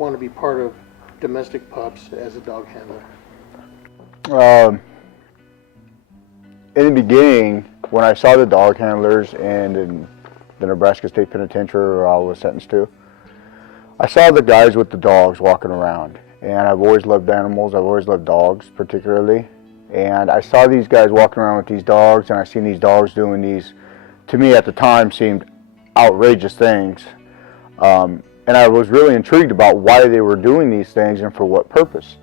want to be part of Domesti-PUPS as a dog handler? In the beginning, when I saw the dog handlers in the Nebraska State Penitentiary where I was sentenced to, I saw the guys with the dogs walking around. And I've always loved animals. I've always loved dogs particularly. And I saw these guys walking around with these dogs, and I seen these dogs doing these, to me at the time, seemed outrageous things. And I was really intrigued about why they were doing these things and for what purpose.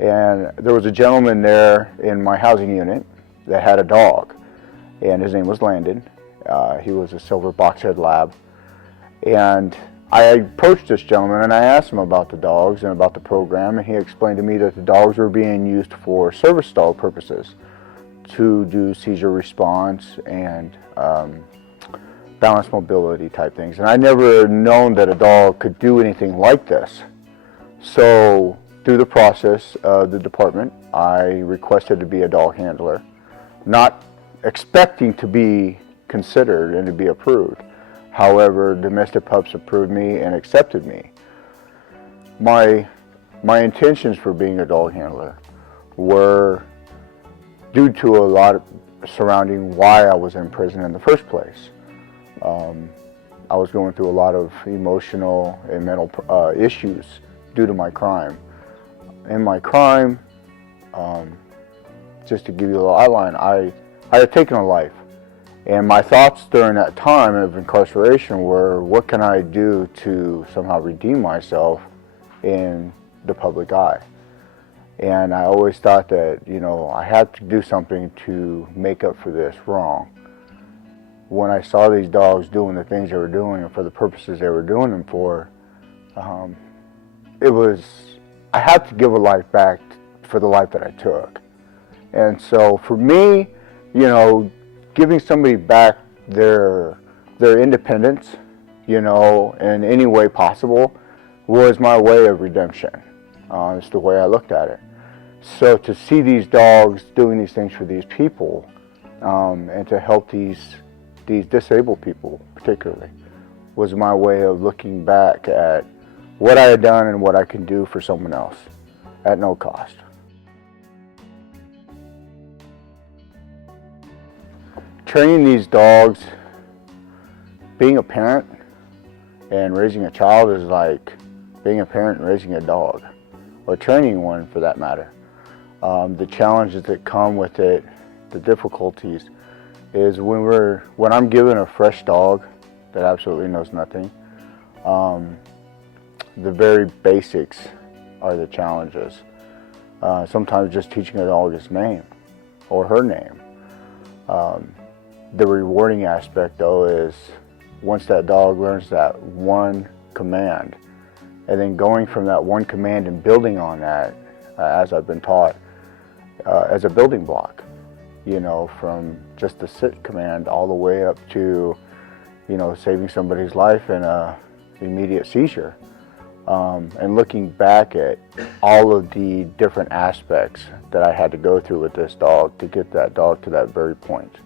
And there was a gentleman there in my housing unit that had a dog, and his name was Landon. He was a silver boxhead lab. And I approached this gentleman and I asked him about the dogs and about the program, and he explained to me that the dogs were being used for service dog purposes to do seizure response and balance mobility type things. And I never known that a dog could do anything like this. So through the process of the department, I requested to be a dog handler, not expecting to be considered and to be approved. However, Domesti-PUPS approved me and accepted me. My intentions for being a dog handler were due to a lot surrounding why I was in prison in the first place. I was going through a lot of emotional and mental issues due to my crime. In my crime, just to give you a little outline, I had taken a life. And my thoughts during that time of incarceration were, what can I do to somehow redeem myself in the public eye? And I always thought that, you know, I had to do something to make up for this wrong. When I saw these dogs doing the things they were doing and for the purposes they were doing them for, I had to give a life back for the life that I took. And so for me, you know, giving somebody back their independence, you know, in any way possible was my way of redemption. It's the way I looked at it. So to see these dogs doing these things for these people, and to help these disabled people particularly, was my way of looking back at what I had done and what I can do for someone else at no cost. Training these dogs, being a parent and raising a child is like being a parent and raising a dog, or training one for that matter. The challenges that come with it, the difficulties, is when I'm given a fresh dog that absolutely knows nothing, the very basics are the challenges. Sometimes just teaching a dog his name or her name. The rewarding aspect, though, is once that dog learns that one command, and then going from that one command and building on that, as I've been taught, as a building block, you know, from just the sit command all the way up to, you know, saving somebody's life in an immediate seizure. And looking back at all of the different aspects that I had to go through with this dog to get that dog to that very point.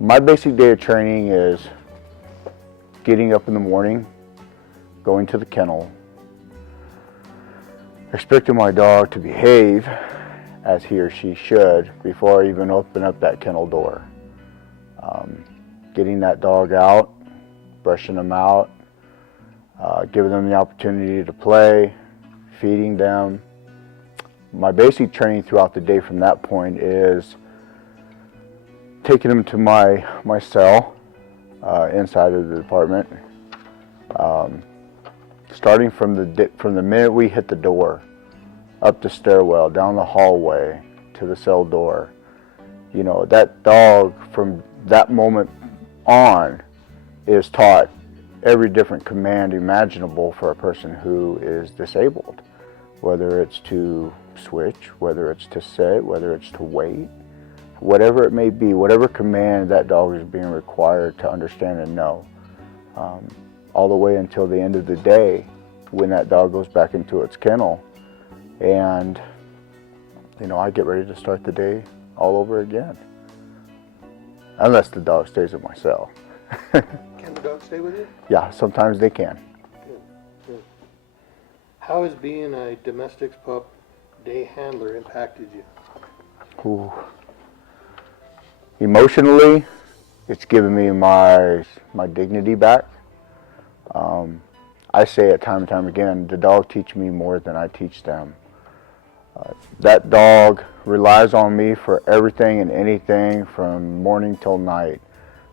My basic day of training is getting up in the morning, going to the kennel, expecting my dog to behave as he or she should before I even open up that kennel door. Getting that dog out, brushing them out, giving them the opportunity to play, feeding them. My basic training throughout the day from that point is taking them to my cell inside of the department. Starting from the minute we hit the door, up the stairwell, down the hallway to the cell door. You know, that dog from that moment on is taught every different command imaginable for a person who is disabled. Whether it's to switch, whether it's to sit, whether it's to wait, whatever it may be, whatever command that dog is being required to understand and know. All the way until the end of the day when that dog goes back into its kennel, and you know, I get ready to start the day all over again. unless the dog stays with my cell. Can the dog stay with you? Yeah, sometimes they can. Good, good. How has being a domestic pup day handler impacted you? Ooh. Emotionally, it's given me my dignity back. I say it time and time again, the dog teach me more than I teach them. That dog relies on me for everything and anything from morning till night.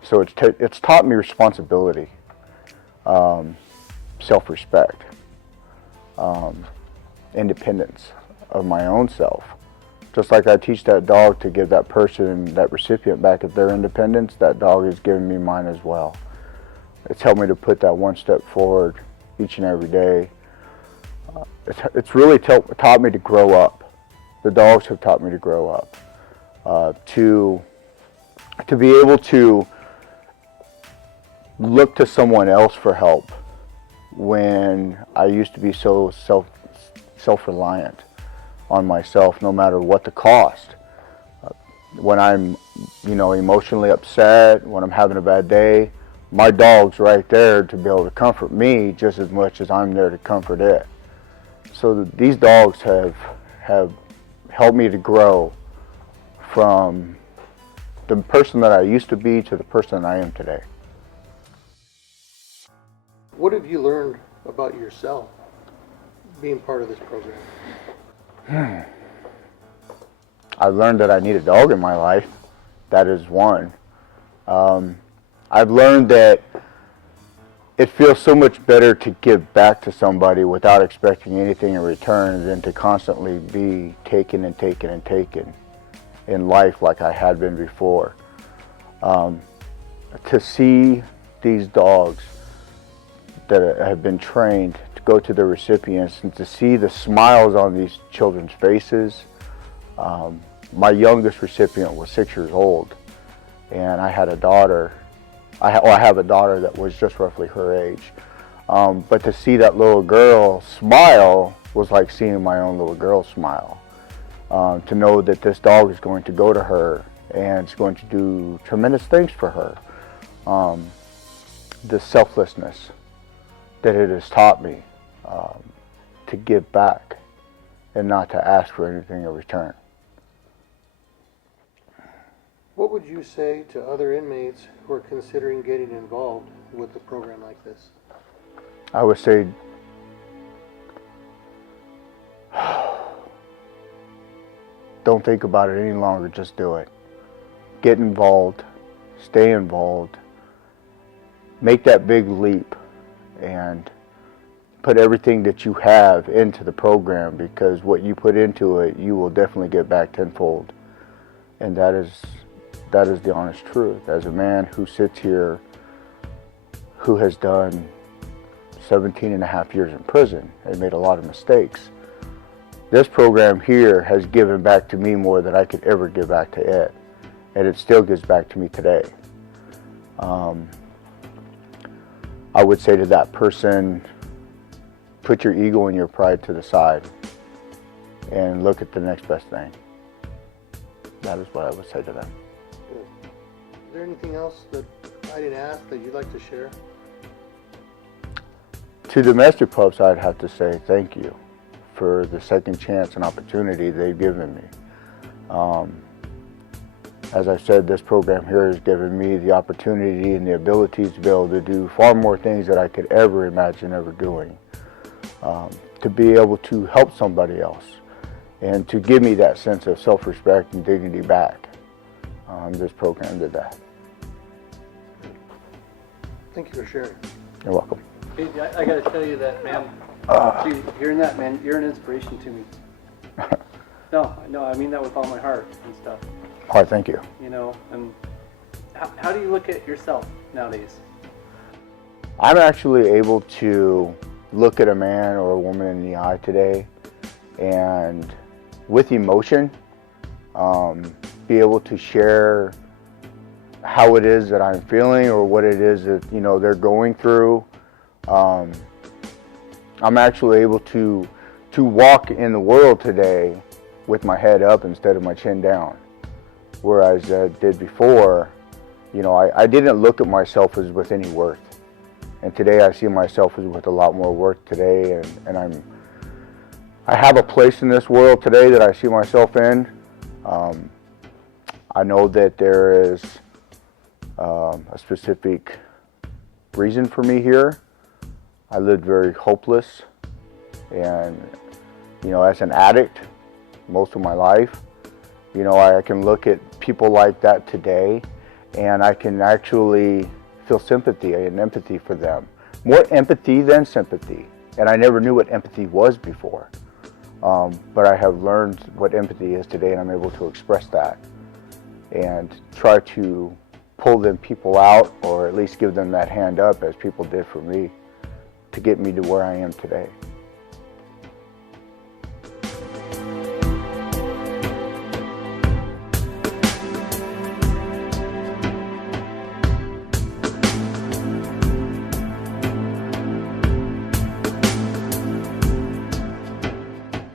So it's taught me responsibility, self-respect, independence of my own self. Just like I teach that dog to give that person, that recipient back at their independence, that dog has given me mine as well. It's helped me to put that one step forward each and every day. It's really taught me to grow up. The dogs have taught me to grow up, to be able to look to someone else for help when I used to be so self-reliant on myself, no matter what the cost. When I'm, emotionally upset, when I'm having a bad day, my dog's right there to be able to comfort me just as much as I'm there to comfort it. So these dogs have helped me to grow from the person that I used to be to the person I am today. What have you learned about yourself being part of this program? I learned that I need a dog in my life. That is one. I've learned that it feels so much better to give back to somebody without expecting anything in return than to constantly be taken and taken and taken in life like I had been before. To see these dogs that have been trained to go to the recipients and to see the smiles on these children's faces. My youngest recipient was 6 years old, and I had a daughter. I have a daughter that was just roughly her age. But to see that little girl smile was like seeing my own little girl smile. To know that this dog is going to go to her and it's going to do tremendous things for her. The selflessness that it has taught me to give back and not to ask for anything in return. What would you say to other inmates who are considering getting involved with a program like this? I would say, don't think about it any longer, just do it. Get involved, stay involved, make that big leap, and put everything that you have into the program, because what you put into it, you will definitely get back tenfold. And that is the honest truth. As a man who sits here, who has done 17 and a half years in prison and made a lot of mistakes, this program here has given back to me more than I could ever give back to it. And it still gives back to me today. I would say to that person, put your ego and your pride to the side and look at the next best thing. That is what I would say to them. Good. Is there anything else that I didn't ask that you'd like to share? To Domesti-PUPS, I'd have to say thank you for the second chance and opportunity they've given me. As I said, this program here has given me the opportunity and the abilities to be able to do far more things that I could ever imagine ever doing. To be able to help somebody else and to give me that sense of self-respect and dignity back. This program did that. Thank you for sharing. You're welcome. Hey, I got to tell you that, man. Dude, hearing that, man, you're an inspiration to me. No, I mean that with all my heart and stuff. Oh, thank you. You know, and how do you look at yourself nowadays? I'm actually able to look at a man or a woman in the eye today and with emotion, be able to share how it is that I'm feeling or what it is that, they're going through. I'm actually able to walk in the world today with my head up instead of my chin down. Whereas I did before, You know, I didn't look at myself as with any worth. And today I see myself as with a lot more worth today, and I have a place in this world today that I see myself in. I know that there is a specific reason for me here. I lived very hopeless, and you know, as an addict most of my life, you know, I can look at people like that today, and I can actually feel sympathy and empathy for them. More empathy than sympathy, and I never knew what empathy was before. But I have learned what empathy is today, and I'm able to express that and try to pull them people out, or at least give them that hand up as people did for me, to get me to where I am today.